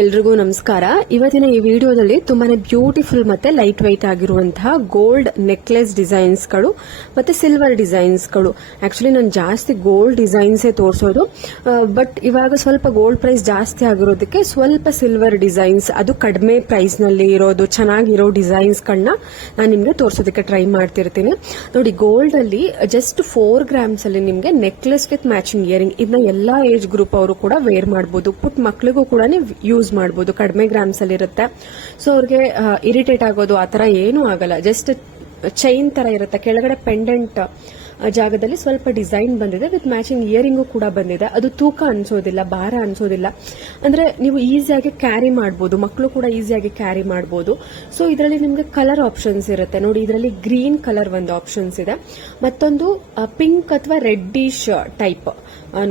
ಎಲ್ರಿಗೂ ನಮಸ್ಕಾರ. ಇವತ್ತಿನ ಈ ವಿಡಿಯೋದಲ್ಲಿ ತುಂಬಾನೇ ಬ್ಯೂಟಿಫುಲ್ ಮತ್ತೆ ಲೈಟ್ ವೈಟ್ ಆಗಿರುವಂತಹ ಗೋಲ್ಡ್ ನೆಕ್ಲೆಸ್ ಡಿಸೈನ್ಸ್ ಗಳು ಮತ್ತೆ ಸಿಲ್ವರ್ ಡಿಸೈನ್ಸ್ ಗಳು. ಆಕ್ಚುಲಿ ನಾನು ಜಾಸ್ತಿ ಗೋಲ್ಡ್ ಡಿಸೈನ್ಸ್ ತೋರಿಸೋದು, ಬಟ್ ಇವಾಗ ಸ್ವಲ್ಪ ಗೋಲ್ಡ್ ಪ್ರೈಸ್ ಜಾಸ್ತಿ ಆಗಿರೋದಕ್ಕೆ ಸ್ವಲ್ಪ ಸಿಲ್ವರ್ ಡಿಸೈನ್ಸ್, ಅದು ಕಡಿಮೆ ಪ್ರೈಸ್ ನಲ್ಲಿ ಇರೋದು ಚೆನ್ನಾಗಿರೋ ಡಿಸೈನ್ಸ್ ಗಳನ್ನ ನಾನು ನಿಮ್ಗೆ ತೋರಿಸೋದಕ್ಕೆ ಟ್ರೈ ಮಾಡ್ತಿರ್ತೀನಿ. ನೋಡಿ, ಗೋಲ್ಡ್ ಅಲ್ಲಿ ಜಸ್ಟ್ 4 ಗ್ರಾಮ್ಸ್ ಅಲ್ಲಿ ನಿಮ್ಗೆ ನೆಕ್ಲೆಸ್ ವಿತ್ ಮ್ಯಾಚಿಂಗ್ ಇಯರಿಂಗ್, ಇದನ್ನ ಎಲ್ಲಾ ಏಜ್ ಗ್ರೂಪ್ ಅವರು ಕೂಡ ವೇರ್ ಮಾಡಬಹುದು. ಪುಟ್ ಮಕ್ಳಿಗೂ ಕೂಡ ಯೂಸ್ ಮಾಡಬಹುದು. ಕಡಿಮೆ ಗ್ರಾಮ್ಸ್ ಅಲ್ಲಿ ಇರುತ್ತೆ, ಸೊ ಅವ್ರಿಗೆ ಇರಿಟೇಟ್ ಆಗೋದು ಆತರ ಏನೂ ಆಗಲ್ಲ. ಜಸ್ಟ್ ಚೈನ್ ತರ ಇರುತ್ತೆ, ಕೆಳಗಡೆ ಪೆಂಡೆಂಟ್ ಜಾಗದಲ್ಲಿ ಸ್ವಲ್ಪ ಡಿಸೈನ್ ಬಂದಿದೆ, ವಿತ್ ಮ್ಯಾಚಿಂಗ್ ಇಯರಿಂಗು ಕೂಡ ಬಂದಿದೆ. ಅದು ತೂಕ ಅನ್ಸೋದಿಲ್ಲ, ಭಾರ ಅನ್ಸೋದಿಲ್ಲ. ಅಂದ್ರೆ ನೀವು ಈಸಿಯಾಗಿ ಕ್ಯಾರಿ ಮಾಡಬಹುದು, ಮಕ್ಕಳು ಕೂಡ ಈಸಿಯಾಗಿ ಕ್ಯಾರಿ ಮಾಡಬಹುದು. ಸೊ ಇದರಲ್ಲಿ ನಿಮ್ಗೆ ಕಲರ್ ಆಪ್ಷನ್ಸ್ ಇರುತ್ತೆ. ನೋಡಿ, ಇದರಲ್ಲಿ ಗ್ರೀನ್ ಕಲರ್ ಒಂದು ಆಪ್ಷನ್ಸ್ ಇದೆ, ಮತ್ತೊಂದು ಪಿಂಕ್ ಅಥವಾ ರೆಡ್ಡಿಶ್ ಟೈಪ್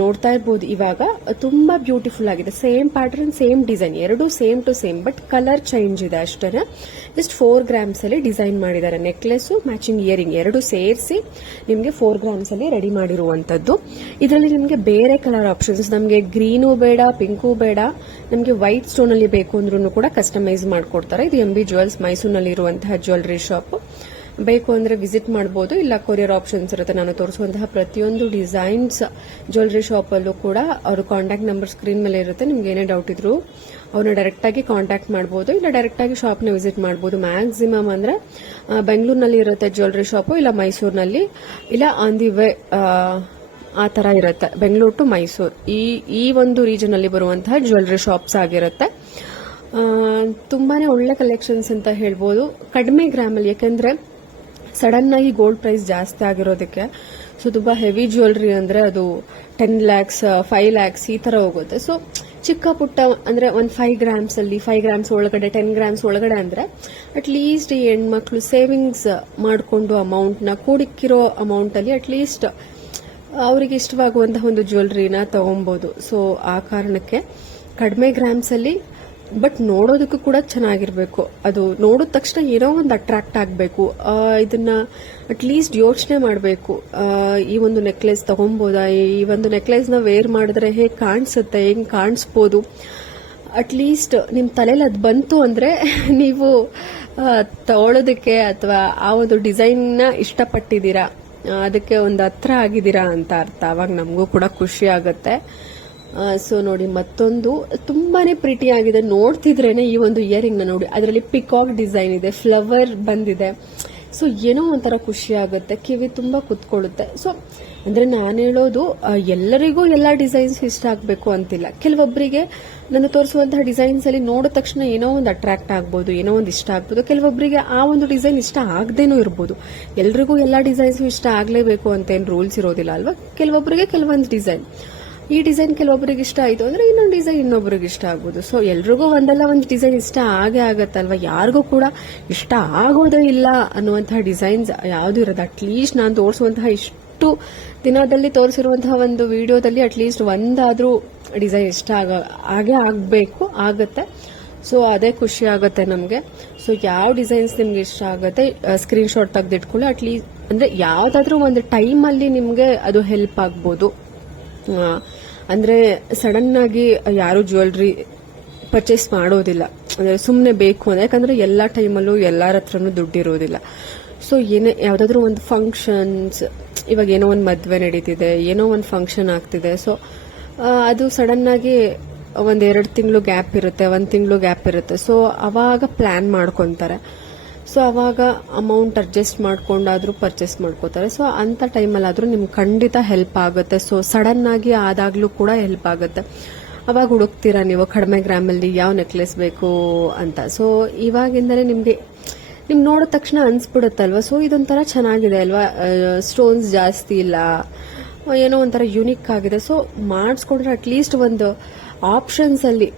ನೋಡ್ತಾ ಇರಬಹುದು. ಇವಾಗ ತುಂಬಾ ಬ್ಯೂಟಿಫುಲ್ ಆಗಿದೆ. ಸೇಮ್ ಪ್ಯಾಟರ್ನ್, ಸೇಮ್ ಡಿಸೈನ್, ಎರಡು same to same, but colour change ಇದೆ ಅಷ್ಟೇ. ಜಸ್ಟ್ 4 ಗ್ರಾಮ್ಸ್ ಅಲ್ಲಿ ಡಿಸೈನ್ ಮಾಡಿದ್ದಾರೆ. ನೆಕ್ಲೆಸ್ ಮ್ಯಾಚಿಂಗ್ ಇಯರಿಂಗ್ ಎರಡು ಸೇರಿಸಿ ನಿಮ್ಗೆ 4 ಗ್ರಾಮ್ಸ್ ಅಲ್ಲಿ ರೆಡಿ ಮಾಡಿರುವಂತದ್ದು. ಇದರಲ್ಲಿ ನಿಮ್ಗೆ ಬೇರೆ ಕಲರ್ ಆಪ್ಷನ್ಸ್, ನಮ್ಗೆ ಗ್ರೀನು ಬೇಡ, ಪಿಂಕು ಬೇಡ, ನಮ್ಗೆ ವೈಟ್ ಸ್ಟೋನ್ ಅಲ್ಲಿ ಬೇಕು ಅಂದ್ರೂ ಕೂಡ ಕಸ್ಟಮೈಸ್ ಮಾಡ್ಕೊಡ್ತಾರೆ. ಇದು MB ಜ್ಯುವೆಲ್ಸ್ ಮೈಸೂರಿನಲ್ಲಿ ಇರುವಂತಹ ಜ್ಯುವೆಲರಿ ಶಾಪ್. ಬೇಕು ಅಂದ್ರೆ ವಿಸಿಟ್ ಮಾಡಬಹುದು, ಇಲ್ಲ ಕೊರಿಯರ್ ಆಪ್ಷನ್ಸ್ ಇರುತ್ತೆ. ನಾನು ತೋರಿಸುವಂತಹ ಪ್ರತಿಯೊಂದು ಡಿಸೈನ್ಸ್ ಜ್ಯುವೆಲರಿ ಶಾಪ್ ಅಲ್ಲೂ ಕೂಡ ಅವ್ರ ಕಾಂಟ್ಯಾಕ್ಟ್ ನಂಬರ್ ಸ್ಕ್ರೀನ್ ಮೇಲೆ ಇರುತ್ತೆ. ನಿಮ್ಗೆ ಏನೇ ಡೌಟ್ ಇದ್ರು ಅವ್ರನ್ನ ಡೈರೆಕ್ಟ್ ಆಗಿ ಕಾಂಟ್ಯಾಕ್ಟ್ ಮಾಡಬಹುದು, ಇಲ್ಲ ಡೈರೆಕ್ಟ್ ಆಗಿ ಶಾಪ್ ನ ವಿಸಿಟ್ ಮಾಡಬಹುದು. ಮ್ಯಾಕ್ಸಿಮಮ್ ಅಂದ್ರೆ ಬೆಂಗಳೂರಿನಲ್ಲಿ ಇರುತ್ತೆ ಜ್ಯುವೆಲರಿ ಶಾಪ್, ಇಲ್ಲ ಮೈಸೂರಿನಲ್ಲಿ, ಇಲ್ಲ ಆನ್ ದಿ ವೇ ಆ ತರ ಇರುತ್ತೆ. ಬೆಂಗಳೂರು ಟು ಮೈಸೂರು ಈ ಒಂದು ರೀಜನ್ ಅಲ್ಲಿ ಬರುವಂತಹ ಜ್ಯುವೆಲರಿ ಶಾಪ್ಸ್ ಆಗಿರುತ್ತೆ. ತುಂಬಾನೇ ಒಳ್ಳೆ ಕಲೆಕ್ಷನ್ಸ್ ಅಂತ ಹೇಳ್ಬೋದು, ಕಡಿಮೆ ಗ್ರಾಮ್ ಅಲ್ಲಿ. ಯಾಕಂದ್ರೆ ಸಡನ್ ಆಗಿ ಗೋಲ್ಡ್ ಪ್ರೈಸ್ ಜಾಸ್ತಿ ಆಗಿರೋದಕ್ಕೆ, ಸೊ ತುಂಬಾ ಹೆವಿ ಜ್ಯುವೆಲರಿ ಅಂದ್ರೆ ಅದು 10 lakhs 5 lakhs ಈ ತರ ಹೋಗುತ್ತೆ. ಸೊ ಚಿಕ್ಕ ಪುಟ್ಟ ಅಂದ್ರೆ ಒಂದು 5 ಗ್ರಾಮ್ಸ್ ಅಲ್ಲಿ, 5 ಗ್ರಾಮ್ಸ್ ಒಳಗಡೆ, 10 ಗ್ರಾಮ್ಸ್ ಒಳಗಡೆ ಅಂದ್ರೆ ಅಟ್ ಲೀಸ್ಟ್ ಈ ಹೆಣ್ಮಕ್ಳು ಸೇವಿಂಗ್ಸ್ ಮಾಡಿಕೊಂಡು ಅಮೌಂಟ್ ನ ಕೂಡಿಕ್ಕಿರೋ ಅಮೌಂಟ್ ಅಲ್ಲಿ ಅಟ್ ಲೀಸ್ಟ್ ಅವರಿಗೆ ಇಷ್ಟವಾಗುವಂತಹ ಒಂದು ಜ್ಯುವೆಲರಿನ ತಗೊಬಹುದು. ಸೊ ಆ ಕಾರಣಕ್ಕೆ ಕಡಿಮೆ ಗ್ರಾಮ್ಸ್ ಅಲ್ಲಿ, ಬಟ್ ನೋಡೋದಕ್ಕೂ ಕೂಡ ಚೆನ್ನಾಗಿರ್ಬೇಕು. ಅದು ನೋಡಿದ ತಕ್ಷಣ ಏನೋ ಒಂದು ಅಟ್ರಾಕ್ಟ್ ಆಗಬೇಕು. ಇದನ್ನ ಅಟ್ ಲೀಸ್ಟ್ ಯೋಚನೆ ಮಾಡಬೇಕು, ಈ ಒಂದು ನೆಕ್ಲೆಸ್ ತಗೊಬೋದಾ, ಈ ಒಂದು ನೆಕ್ಲೆಸ್ ನ ವೇರ್ ಮಾಡಿದ್ರೆ ಹೇಗೆ ಕಾಣಿಸುತ್ತೆ, ಹೆಂಗ್ ಕಾಣಿಸ್ಬೋದು. ಅಟ್ ಲೀಸ್ಟ್ ನಿಮ್ ತಲೆಯಲ್ಲಿ ಅದು ಬಂತು ಅಂದ್ರೆ ನೀವು ತಗೊಳ್ಳೋದಕ್ಕೆ ಅಥವಾ ಆ ಒಂದು ಡಿಸೈನ್ ನ ಇಷ್ಟಪಟ್ಟಿದ್ದೀರಾ, ಅದಕ್ಕೆ ಒಂದು ಹತ್ರ ಆಗಿದ್ದೀರಾ ಅಂತ ಅರ್ಥ. ಅವಾಗ ನಮಗೂ ಕೂಡ ಖುಷಿ ಆಗುತ್ತೆ. ಸೊ ನೋಡಿ, ಮತ್ತೊಂದು ತುಂಬಾನೇ ಪ್ರಿಟಿ ಆಗಿದೆ. ನೋಡ್ತಿದ್ರೇನೆ ಈ ಒಂದು ಇಯರಿಂಗ್ ನ ನೋಡಿ, ಅದರಲ್ಲಿ ಪಿಕಾಕ್ ಡಿಸೈನ್ ಇದೆ, ಫ್ಲವರ್ ಬಂದಿದೆ. ಸೊ ಏನೋ ಒಂಥರ ಖುಷಿ ಆಗುತ್ತೆ, ಕಿವಿ ತುಂಬಾ ಕುತ್ಕೊಳ್ಳುತ್ತೆ. ಸೊ ಅಂದ್ರೆ ನಾನು ಹೇಳೋದು, ಎಲ್ಲರಿಗೂ ಎಲ್ಲಾ ಡಿಸೈನ್ಸ್ ಇಷ್ಟ ಆಗ್ಬೇಕು ಅಂತಿಲ್ಲ. ಕೆಲವೊಬ್ಬರಿಗೆ ನಾನು ತೋರಿಸುವಂತಹ ಡಿಸೈನ್ಸ್ ಅಲ್ಲಿ ನೋಡಿದ ತಕ್ಷಣ ಏನೋ ಒಂದು ಅಟ್ರಾಕ್ಟ್ ಆಗ್ಬೋದು, ಏನೋ ಒಂದು ಇಷ್ಟ ಆಗ್ಬೋದು. ಕೆಲವೊಬ್ಬರಿಗೆ ಆ ಒಂದು ಡಿಸೈನ್ ಇಷ್ಟ ಆಗದೇನೂ ಇರ್ಬೋದು. ಎಲ್ರಿಗೂ ಎಲ್ಲಾ ಡಿಸೈನ್ಸ್ ಇಷ್ಟ ಆಗ್ಲೇಬೇಕು ಅಂತ ಏನ್ ರೂಲ್ಸ್ ಇರೋದಿಲ್ಲ ಅಲ್ವಾ. ಕೆಲವೊಬ್ಬರಿಗೆ ಕೆಲವೊಂದು ಡಿಸೈನ್, ಈ ಡಿಸೈನ್ ಕೆಲವೊಬ್ಬರಿಗೆ ಇಷ್ಟ ಆಯ್ತು ಅಂದ್ರೆ ಇನ್ನೊಂದು ಡಿಸೈನ್ ಇನ್ನೊಬ್ಬರಿಗೆ ಇಷ್ಟ ಆಗ್ಬೋದು. ಸೊ ಎಲ್ರಿಗೂ ಒಂದಲ್ಲ ಒಂದು ಡಿಸೈನ್ ಇಷ್ಟ ಆಗೇ ಆಗತ್ತಲ್ವಾ. ಯಾರಿಗೂ ಕೂಡ ಇಷ್ಟ ಆಗೋದೇ ಇಲ್ಲ ಅನ್ನುವಂತಹ ಡಿಸೈನ್ಸ್ ಯಾವ್ದು ಇರೋದು. ಅಟ್ಲೀಸ್ಟ್ ನಾನು ತೋರಿಸುವಂತಹ ಇಷ್ಟು ದಿನದಲ್ಲಿ ತೋರಿಸಿರುವಂತಹ ಒಂದು ವಿಡಿಯೋದಲ್ಲಿ ಅಟ್ಲೀಸ್ಟ್ ಒಂದಾದ್ರೂ ಡಿಸೈನ್ ಇಷ್ಟ ಆಗೇ ಆಗ್ಬೇಕು, ಆಗತ್ತೆ. ಸೊ ಅದೇ ಖುಷಿ ಆಗುತ್ತೆ ನಮ್ಗೆ. ಸೊ ಯಾವ ಡಿಸೈನ್ಸ್ ನಿಮ್ಗೆ ಇಷ್ಟ ಆಗುತ್ತೆ ಸ್ಕ್ರೀನ್ ಶಾಟ್ ತೆಗೆದಿಟ್ಕೊಳ್ಳಿ. ಅಟ್ಲೀಸ್ಟ್ ಅಂದ್ರೆ ಯಾವ್ದಾದ್ರೂ ಒಂದು ಟೈಮ್ ಅಲ್ಲಿ ನಿಮ್ಗೆ ಅದು ಹೆಲ್ಪ್ ಆಗ್ಬೋದು. ಅಂದ್ರೆ ಸಡನ್ ಆಗಿ ಯಾರು ಜ್ಯುವೆಲರಿ ಪರ್ಚೇಸ್ ಮಾಡೋದಿಲ್ಲ, ಅಂದ್ರೆ ಸುಮ್ಮನೆ ಬೇಕು ಅಂದ್ರೆ. ಯಾಕಂದ್ರೆ ಎಲ್ಲಾ ಟೈಮಲ್ಲೂ ಎಲ್ಲಾರ ಹತ್ರನೂ ದುಡ್ಡಿರೋದಿಲ್ಲ. ಸೊ ಯಾವ್ದಾದ್ರು ಒಂದು ಫಂಕ್ಷನ್ಸ್, ಇವಾಗ ಏನೋ ಒಂದು ಮದ್ವೆ ನಡೀತಿದೆ, ಏನೋ ಒಂದು ಫಂಕ್ಷನ್ ಆಗ್ತಿದೆ. ಸೊ ಅದು ಸಡನ್ ಆಗಿ 1-2 ತಿಂಗಳು ಗ್ಯಾಪ್ ಇರುತ್ತೆ, 1 ತಿಂಗಳು ಗ್ಯಾಪ್ ಇರುತ್ತೆ. ಸೊ ಅವಾಗ ಪ್ಲಾನ್ ಮಾಡ್ಕೊಂತಾರೆ. ಸೊ ಅವಾಗ ಅಮೌಂಟ್ ಅಡ್ಜಸ್ಟ್ ಮಾಡ್ಕೊಂಡಾದ್ರೂ ಪರ್ಚೇಸ್ ಮಾಡ್ಕೋತಾರೆ. ಸೊ ಅಂತ ಟೈಮಲ್ಲಾದ್ರೂ ನಿಮ್ಗೆ ಖಂಡಿತ ಹೆಲ್ಪ್ ಆಗುತ್ತೆ. ಸೊ ಸಡನ್ ಆಗಿ ಆದಾಗ್ಲೂ ಕೂಡ ಹೆಲ್ಪ್ ಆಗುತ್ತೆ. ಅವಾಗ ಹುಡುಕ್ತೀರಾ ನೀವು ಕಡಿಮೆ ಗ್ರಾಮಲ್ಲಿ ಯಾವ ನೆಕ್ಲೆಸ್ ಬೇಕು ಅಂತ. ಸೊ ಇವಾಗಿಂದಲೇ ನಿಮ್ಗೆ ನೋಡಿದ ತಕ್ಷಣ ಅನ್ಸ್ಬಿಡುತ್ತಲ್ವಾ, ಸೊ ಇದೊಂಥರ ಚೆನ್ನಾಗಿದೆ ಅಲ್ವಾ, ಸ್ಟೋನ್ಸ್ ಜಾಸ್ತಿ ಇಲ್ಲ, ಏನೋ ಒಂಥರ ಯುನಿಕ್ ಆಗಿದೆ. ಸೊ ಮಾಡಿಸ್ಕೊಂಡ್ರೆ ಅಟ್ಲೀಸ್ಟ್ ಒಂದು ಆಪ್ಷನ್ಸ್ ಅಲ್ಲಿ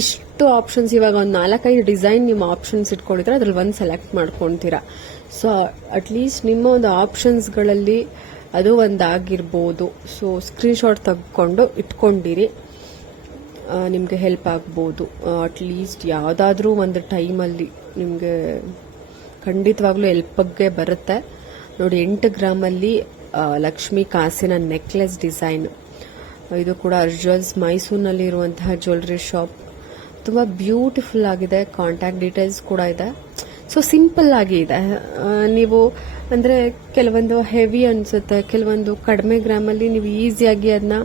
ಇಷ್ಟು ಆಪ್ಷನ್ಸ್, ಇವಾಗ ಒಂದು 4-5 ಡಿಸೈನ್ ನಿಮ್ಮ ಆಪ್ಷನ್ಸ್ ಇಟ್ಕೊಂಡಿದ್ರೆ ಅದ್ರಲ್ಲಿ ಒಂದು ಸೆಲೆಕ್ಟ್ ಮಾಡ್ಕೊಂತೀರಾ. ಸೊ ಅಟ್ಲೀಸ್ಟ್ ನಿಮ್ಮ ಒಂದು ಆಪ್ಷನ್ಸ್ಗಳಲ್ಲಿ ಅದು ಒಂದಾಗಿರ್ಬೋದು. ಸೊ ಸ್ಕ್ರೀನ್ ಶಾಟ್ ತೆಗೆದುಕೊಂಡು ಇಟ್ಕೊಂಡಿರಿ, ನಿಮಗೆ ಹೆಲ್ಪ್ ಆಗ್ಬೋದು. ಅಟ್ಲೀಸ್ಟ್ ಯಾವುದಾದ್ರೂ ಒಂದು ಟೈಮಲ್ಲಿ ನಿಮಗೆ ಖಂಡಿತವಾಗ್ಲೂ ಹೆಲ್ಪ್ಗೆ ಬರುತ್ತೆ. ನೋಡಿ, 8 ಗ್ರಾಮಲ್ಲಿ ಲಕ್ಷ್ಮಿ ಕಾಸಿನ ನೆಕ್ಲೆಸ್ ಡಿಸೈನ್. ಇದು ಕೂಡ ಜ್ಯುವೆಲ್ಸ್ ಮೈಸೂರಿನಲ್ಲಿ ಇರುವಂತಹ ಜ್ಯುವೆಲರಿ ಶಾಪ್. ತುಂಬ ಬ್ಯೂಟಿಫುಲ್ ಆಗಿದೆ. ಕಾಂಟ್ಯಾಕ್ಟ್ ಡೀಟೇಲ್ಸ್ ಕೂಡ ಇದೆ. ಸೊ ಸಿಂಪಲ್ ಆಗಿ ಇದೆ. ನೀವು ಅಂದರೆ ಕೆಲವೊಂದು ಹೆವಿ ಅನಿಸುತ್ತೆ, ಕೆಲವೊಂದು ಕಡಿಮೆ ಗ್ರಾಮಲ್ಲಿ ನೀವು ಈಸಿಯಾಗಿ ಅದನ್ನ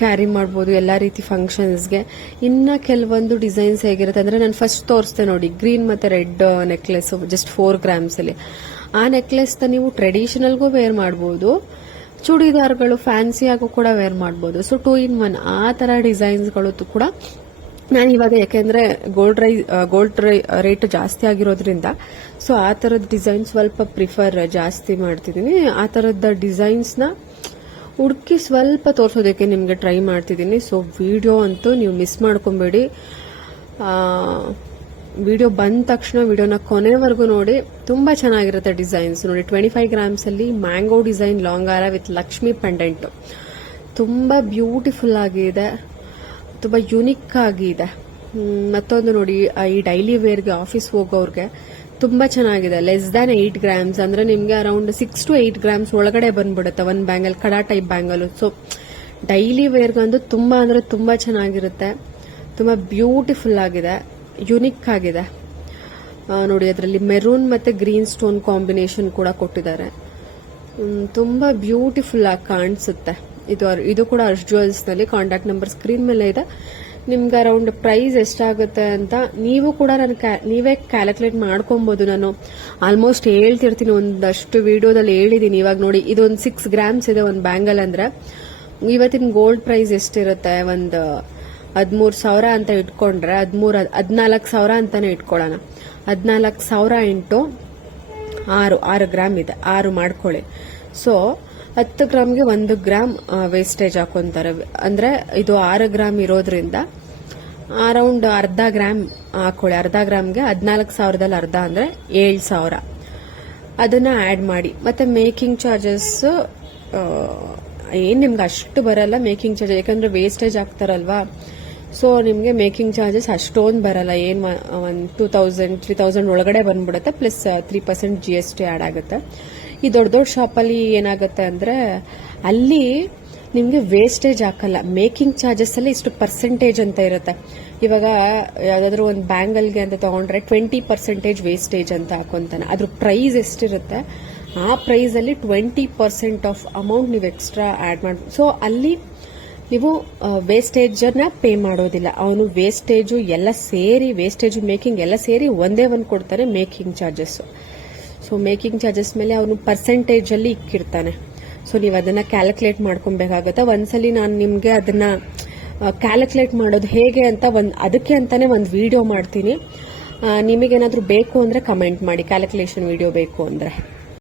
ಕ್ಯಾರಿ ಮಾಡ್ಬೋದು ಎಲ್ಲ ರೀತಿ ಫಂಕ್ಷನ್ಸ್ಗೆ. ಇನ್ನು ಕೆಲವೊಂದು ಡಿಸೈನ್ಸ್ ಹೇಗಿರುತ್ತೆ ಅಂದರೆ, ನಾನು ಫಸ್ಟ್ ತೋರಿಸ್ತೆ ನೋಡಿ, ಗ್ರೀನ್ ಮತ್ತು ರೆಡ್ ನೆಕ್ಲೆಸ್ ಜಸ್ಟ್ 4 ಗ್ರಾಮ್ಸಲ್ಲಿ. ಆ ನೆಕ್ಲೆಸ್ನ ನೀವು ಟ್ರೆಡಿಷನಲ್ಗೂ ವೇರ್ ಮಾಡ್ಬೋದು, ಚೂಡಿದಾರ್ಗಳು ಫ್ಯಾನ್ಸಿಯಾಗೂ ಕೂಡ ವೇರ್ ಮಾಡ್ಬೋದು. ಸೊ 2 in 1 ಆ ಥರ ಡಿಸೈನ್ಸ್ಗಳು ಕೂಡ ನಾನು ಇವಾಗ, ಯಾಕೆಂದರೆ ಗೋಲ್ಡ್ ರೇಟ್ ಜಾಸ್ತಿ ಆಗಿರೋದ್ರಿಂದ ಸೊ ಆ ಥರದ ಡಿಸೈನ್ ಸ್ವಲ್ಪ ಪ್ರಿಫರ್ ಜಾಸ್ತಿ ಮಾಡ್ತಿದ್ದೀನಿ. ಆ ಥರದ ಡಿಸೈನ್ಸ್ನ ಹುಡುಕಿ ಸ್ವಲ್ಪ ತೋರಿಸೋದಕ್ಕೆ ನಿಮಗೆ ಟ್ರೈ ಮಾಡ್ತಿದ್ದೀನಿ. ಸೊ ವಿಡಿಯೋ ಅಂತೂ ನೀವು ಮಿಸ್ ಮಾಡ್ಕೊಬೇಡಿ. ವಿಡಿಯೋ ಬಂದ ತಕ್ಷಣ ವಿಡಿಯೋನ ಕೊನೆವರೆಗೂ ನೋಡಿ, ತುಂಬ ಚೆನ್ನಾಗಿರುತ್ತೆ ಡಿಸೈನ್ಸ್. ನೋಡಿ 25 ಗ್ರಾಮ್ಸಲ್ಲಿ ಮ್ಯಾಂಗೋ ಡಿಸೈನ್ ಲಾಂಗ್ ಹಾರ ವಿತ್ ಲಕ್ಷ್ಮಿ ಪೆಂಡೆಂಟ್, ತುಂಬ ಬ್ಯೂಟಿಫುಲ್ ಆಗಿದೆ, ತುಂಬ ಯುನಿಕ್ ಆಗಿದೆ. ಮತ್ತೊಂದು ನೋಡಿ, ಈ ಡೈಲಿ ವೇರ್ಗೆ ಆಫೀಸ್ ಹೋಗೋರ್ಗೆ ತುಂಬ ಚೆನ್ನಾಗಿದೆ. ಲೆಸ್ ದ್ಯಾನ್ 8 ಗ್ರಾಮ್ಸ್ ಅಂದರೆ ನಿಮಗೆ ಅರೌಂಡ್ 6 to 8 ಗ್ರಾಮ್ಸ್ ಒಳಗಡೆ ಬಂದ್ಬಿಡುತ್ತೆ ಒಂದು ಬ್ಯಾಂಗಲ್, ಕಡಾ ಟೈಪ್ ಬ್ಯಾಂಗಲ್. ಸೊ ಡೈಲಿ ವೇರ್ಗಂದು ತುಂಬ ಅಂದರೆ ತುಂಬ ಚೆನ್ನಾಗಿರುತ್ತೆ, ತುಂಬ ಬ್ಯೂಟಿಫುಲ್ ಆಗಿದೆ, ಯುನಿಕ್ ಆಗಿದೆ. ನೋಡಿ, ಅದರಲ್ಲಿ ಮೆರೂನ್ ಮತ್ತು ಗ್ರೀನ್ ಸ್ಟೋನ್ ಕಾಂಬಿನೇಷನ್ ಕೂಡ ಕೊಟ್ಟಿದ್ದಾರೆ. ತುಂಬ ಬ್ಯೂಟಿಫುಲ್ ಆಗಿ ಕಾಣಿಸುತ್ತೆ. ಇದು ಕೂಡ ಅರ್ಶ್ ಜ್ಯುವೆಲ್ಸ್ನಲ್ಲಿ. ಕಾಂಟ್ಯಾಕ್ಟ್ ನಂಬರ್ ಸ್ಕ್ರೀನ್ ಮೇಲೆ ಇದೆ. ನಿಮ್ಗೆ ಅರೌಂಡ್ ಪ್ರೈಸ್ ಎಷ್ಟಾಗುತ್ತೆ ಅಂತ ನೀವು ಕೂಡ ನೀವೇ ಕ್ಯಾಲ್ಕುಲೇಟ್ ಮಾಡ್ಕೊಬೋದು. ನಾನು ಆಲ್ಮೋಸ್ಟ್ ಹೇಳ್ತಿರ್ತೀನಿ, ಒಂದಷ್ಟು ವಿಡಿಯೋದಲ್ಲಿ ಹೇಳಿದ್ದೀನಿ. ಇವಾಗ ನೋಡಿ, ಇದೊಂದು 6 ಗ್ರಾಮ್ಸ್ ಇದೆ ಒಂದು ಬ್ಯಾಂಗಲ್ ಅಂದರೆ, ಇವತ್ತಿನ ಗೋಲ್ಡ್ ಪ್ರೈಸ್ ಎಷ್ಟಿರುತ್ತೆ, ಒಂದು 13,000 ಅಂತ ಇಟ್ಕೊಂಡ್ರೆ 14,000 ಅಂತಾನೆ ಇಟ್ಕೊಳ್ಳೋಣ. 14,000 ಇಂಟು 6 ಗ್ರಾಮ್ ಇದೆ, 6 ಮಾಡ್ಕೊಳ್ಳಿ. ಸೊ 10 ಗ್ರಾಮ್ಗೆ 1 ಗ್ರಾಮ್ ವೇಸ್ಟೇಜ್ ಹಾಕೊಂತಾರೆ. ಅಂದ್ರೆ ಇದು 6 ಗ್ರಾಮ್ ಇರೋದ್ರಿಂದ ಅರೌಂಡ್ ಅರ್ಧ ಗ್ರಾಮ್ ಹಾಕೊಳ್ಳಿ. ಅರ್ಧ ಗ್ರಾಮ್ಗೆ 14,000ದಲ್ಲಿ ಅರ್ಧ ಅಂದ್ರೆ 7,000. ಅದನ್ನ ಆಡ್ ಮಾಡಿ. ಮತ್ತೆ ಮೇಕಿಂಗ್ ಚಾರ್ಜಸ್ ಏನ್ ನಿಮ್ಗೆ ಅಷ್ಟು ಬರಲ್ಲ ಮೇಕಿಂಗ್ ಚಾರ್ಜ್, ಯಾಕಂದ್ರೆ ವೇಸ್ಟೇಜ್ ಹಾಕ್ತಾರಲ್ವಾ. ಸೊ ನಿಮ್ಗೆ ಮೇಕಿಂಗ್ ಚಾರ್ಜಸ್ ಅಷ್ಟೊಂದು ಬರಲ್ಲ, ಏನ್ 2,000-3,000 ಒಳಗಡೆ ಬಂದ್ಬಿಡುತ್ತೆ. ಪ್ಲಸ್ 3% GST ಆಡ್ ಆಗುತ್ತೆ. ಈ ದೊಡ್ಡ ಶಾಪಲ್ಲಿ ಏನಾಗುತ್ತೆ ಅಂದ್ರೆ, ಅಲ್ಲಿ ನಿಮ್ಗೆ ವೇಸ್ಟೇಜ್ ಹಾಕಲ್ಲ, ಮೇಕಿಂಗ್ ಚಾರ್ಜಸ್ ಅಲ್ಲಿ ಇಷ್ಟು ಪರ್ಸೆಂಟೇಜ್ ಅಂತ ಇರುತ್ತೆ. ಇವಾಗ ಯಾವ್ದಾದ್ರು ಒಂದು ಬ್ಯಾಂಗಲ್ಗೆ ಅಂತ ತಗೊಂಡ್ರೆ 20% ವೇಸ್ಟೇಜ್ ಅಂತ ಹಾಕೊಂತಾನೆ. ಅದ್ರ ಪ್ರೈಸ್ ಎಷ್ಟಿರುತ್ತೆ, ಆ ಪ್ರೈಸ್ ಅಲ್ಲಿ 20% ಆಫ್ ಅಮೌಂಟ್ ನೀವು ಎಕ್ಸ್ಟ್ರಾ ಆಡ್ ಮಾಡಿ. ಸೊ ಅಲ್ಲಿ ನೀವು ವೇಸ್ಟೇಜ್ ಅನ್ನ ಪೇ ಮಾಡೋದಿಲ್ಲ. ಅವನು ವೇಸ್ಟೇಜು ಎಲ್ಲ ಸೇರಿ, ವೇಸ್ಟೇಜು ಮೇಕಿಂಗ್ ಎಲ್ಲ ಸೇರಿ ಒಂದೇ ಒಂದು ಕೊಡ್ತಾನೆ making charges. So making charges ಮೇಲೆ ಅವನು ಪರ್ಸೆಂಟೇಜ್ ಅಲ್ಲಿ ಇಕ್ಕಿರ್ತಾನೆ. ಸೊ ನೀವು ಅದನ್ನ ಕ್ಯಾಲ್ಕುಲೇಟ್ ಮಾಡ್ಕೊಬೇಕಾಗತ್ತೆ. ಒಂದ್ಸಲಿ ನಾನು ನಿಮ್ಗೆ ಅದನ್ನ ಕ್ಯಾಲ್ಕುಲೇಟ್ ಮಾಡೋದು ಹೇಗೆ ಅಂತ ಅದಕ್ಕೆ ಅಂತಾನೆ ಒಂದು ವಿಡಿಯೋ ಮಾಡ್ತೀನಿ. ನಿಮಗೇನಾದ್ರೂ ಬೇಕು ಅಂದ್ರೆ ಕಮೆಂಟ್ ಮಾಡಿ, ಕ್ಯಾಲ್ಕುಲೇಷನ್ ವಿಡಿಯೋ ಬೇಕು ಅಂದ್ರೆ.